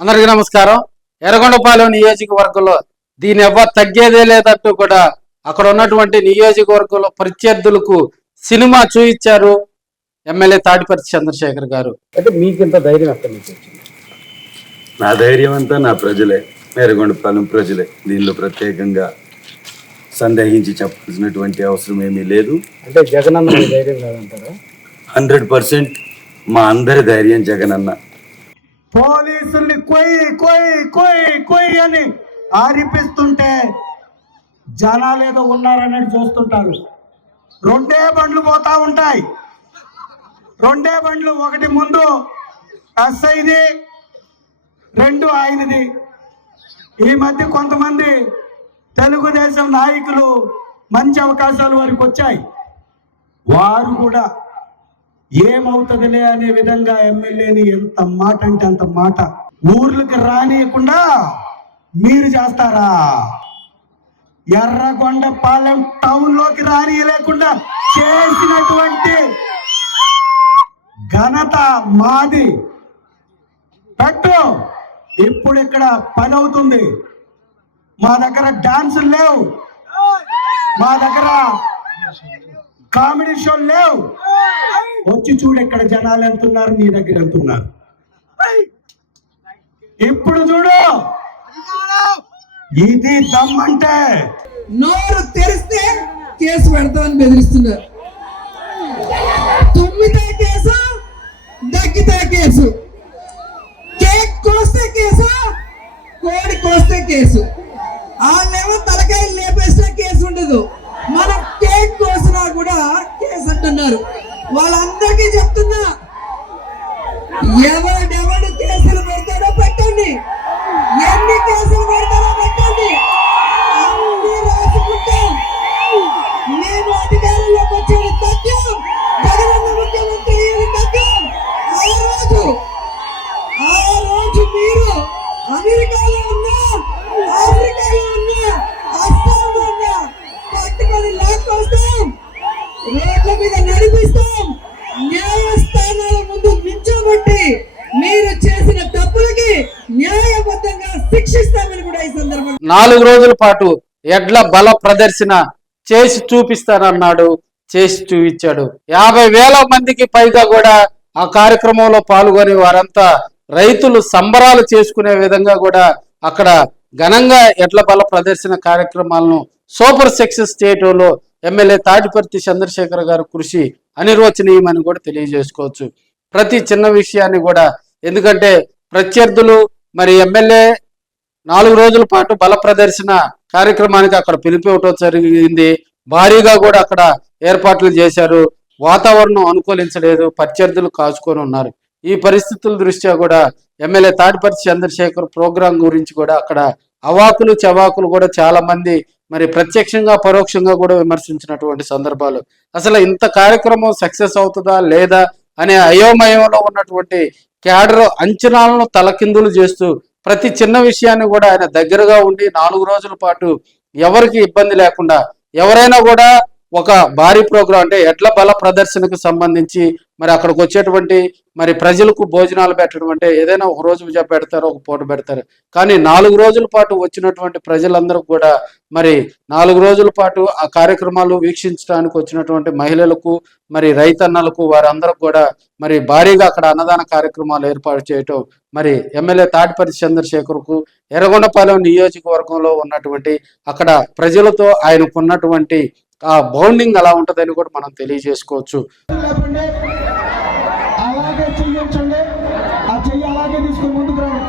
అందరికీ నమస్కారం. ఎర్రగొండపాలెం నియోజకవర్గంలో దీని ఎవ్వరు తగ్గేదే లేదంటూ కూడా అక్కడ ఉన్నటువంటి నియోజకవర్గంలో ప్రత్యర్థులకు సినిమా చూయించారు ఎమ్మెల్యే తాడిపర్తి చంద్రశేఖర్ గారు. అంటే మీకు ఇంత ధైర్యం ఎక్కడి నుంచి వచ్చింది? నా ధైర్యం అంతా నా ప్రజలే, ఎర్రగొండపాలెం ప్రజలే. దీనిలో ప్రత్యేకంగా సందేహించి చెప్పాల్సినటువంటి అవసరం ఏమీ లేదు. అంటే జగనన్న ధైర్యం కాదంటారా? 100% మా అందరి ధైర్యం జగనన్న. పోలీసుల్ని కొయ్యి కొయ్యి కొయ్యి కొయ్యి అని ఆరిపిస్తుంటే జనాలేదో ఉన్నారన్నట్టు చూస్తుంటారు. రెండే బండ్లు పోతా ఉంటాయి. రెండే బండ్లు, ఒకటి ముందు ఎస్ఐది, రెండు ఆయనది. ఈ మధ్య కొంతమంది తెలుగుదేశం నాయకులు మంచి అవకాశాలు వారికి వచ్చాయి. వారు కూడా ఏమవుతుందిలే అనే విధంగా ఎమ్మెల్యేని ఎంత మాట అంటే అంత మాట ఊర్లకు రానియకుండా మీరు చేస్తారా? ఎర్రగొండపాలెం టౌన్ లోకి రానియలేకుండా చేసినటువంటి ఘనత మాది. పెట్టు. ఇప్పుడు ఇక్కడ పని అవుతుంది. మా దగ్గర డాన్సులు లేవు, మా దగ్గర కామెడీ షోలు లేవు. వచ్చి చూడు ఇక్కడ జనాలు ఎంతున్నారు, నీ దగ్గర ఎంతున్నారు. ఇప్పుడు చూడు, ఇది దమ్మంటే. నోరు తెరిస్తే కేసు పెడతామని బెదిరిస్తున్నారు. తుమ్మితే కేసు, దగ్గితే కేసు, కేక్ కోస్తే కేసు, కోడి కోస్తే కేసు. వాళ్ళేమో తలకాయలు లేపేస్తే కేసు ఉండదు. మనం కేక్ కోసినా కూడా కేసు అంటున్నారు. వాళ్ళందరికీ చెప్తున్నా, ఎవడెవడు కేసులు పెడతాడో పెట్టండి, ఎన్ని కేసులు పెడతాడో పెట్టండి, అన్ని రాసుకుంటాం. మేము అధికారంలోకి వచ్చేది తగ్గం, జగనన్న ముఖ్యమంత్రి తగ్గం. ఆ రోజు మీరు అమెరికాలో ఉన్నా, ఆఫ్రికాలో ఉన్నా, అస్సాంలో ఉన్నా పట్టుకొని లాక్కొస్తాం, రోడ్ల మీద నడిపిస్తాం, న్యాయస్థానాల ముందు నిల్చోబెట్టి మీరు చేసిన తప్పులకి న్యాయబద్ధంగా శిక్షిస్తామని కూడా ఈ సందర్భంగా 4 రోజుల పాటు ఎడ్ల బల ప్రదర్శన చేసి చూపిస్తానన్నాడు, చేసి చూపించాడు. 50,000 మందికి పైగా కూడా ఆ కార్యక్రమంలో పాల్గొని వారంతా రైతులు సంబరాలు చేసుకునే విధంగా కూడా అక్కడ ఘనంగా ఎడ్ల బల ప్రదర్శన కార్యక్రమాలను సూపర్ సక్సెస్ చేయటంలో ఎమ్మెల్యే తాడిపర్తి చంద్రశేఖర్ గారు కృషి అనిర్వచనీయమని కూడా తెలియజేసుకోవచ్చు. ప్రతి చిన్న విషయాన్ని కూడా, ఎందుకంటే ప్రత్యర్థులు మరి ఎమ్మెల్యే 4 రోజుల పాటు బల ప్రదర్శన కార్యక్రమానికి అక్కడ పిలిపివ్వటం జరిగింది. భారీగా కూడా అక్కడ ఏర్పాట్లు చేశారు. వాతావరణం అనుకూలించలేదు, ప్రత్యర్థులు కాచుకొని ఉన్నారు. ఈ పరిస్థితుల దృష్ట్యా కూడా ఎమ్మెల్యే తాడిపర్తి చంద్రశేఖర్ ప్రోగ్రాం గురించి కూడా అక్కడ అవాకులు చవాకులు కూడా చాలా మంది మరి ప్రత్యక్షంగా పరోక్షంగా కూడా విమర్శించినటువంటి సందర్భాలు. అసలు ఇంత కార్యక్రమం సక్సెస్ అవుతుందా లేదా అనే అయోమయంలో ఉన్నటువంటి క్యాడర్ అంచనాలను తలకిందులు చేస్తూ ప్రతి చిన్న విషయాన్ని కూడా ఆయన దగ్గరగా ఉండి 4 రోజుల పాటు ఎవరికి ఇబ్బంది లేకుండా, ఎవరైనా కూడా ఒక భారీ ప్రోగ్రాం అంటే ఎడ్ల బల ప్రదర్శనకు సంబంధించి మరి అక్కడికి వచ్చేటువంటి మరి ప్రజలకు భోజనాలు పెట్టడం అంటే ఏదైనా ఒక రోజు పెడతారు, ఒక పూట పెడతారు. కానీ 4 రోజుల పాటు వచ్చినటువంటి ప్రజలందరూ కూడా మరి 4 రోజుల పాటు ఆ కార్యక్రమాలు వీక్షించడానికి వచ్చినటువంటి మహిళలకు మరి రైతన్నలకు వారందరూ కూడా మరి భారీగా అక్కడ అన్నదాన కార్యక్రమాలు ఏర్పాటు చేయటం మరి ఎమ్మెల్యే తాడిపర్తి చంద్రశేఖర్కు ఎర్రగొండపాలెం నియోజకవర్గంలో ఉన్నటువంటి అక్కడ ప్రజలతో ఆయనకున్నటువంటి ఆ బౌండింగ్ అలా ఉంటుందని కూడా మనం తెలియజేసుకోవచ్చు. అలాగే చెయ్యొచ్చండి, ఆ చెయ్యి అలాగే తీసుకుని ముందుకు రండి.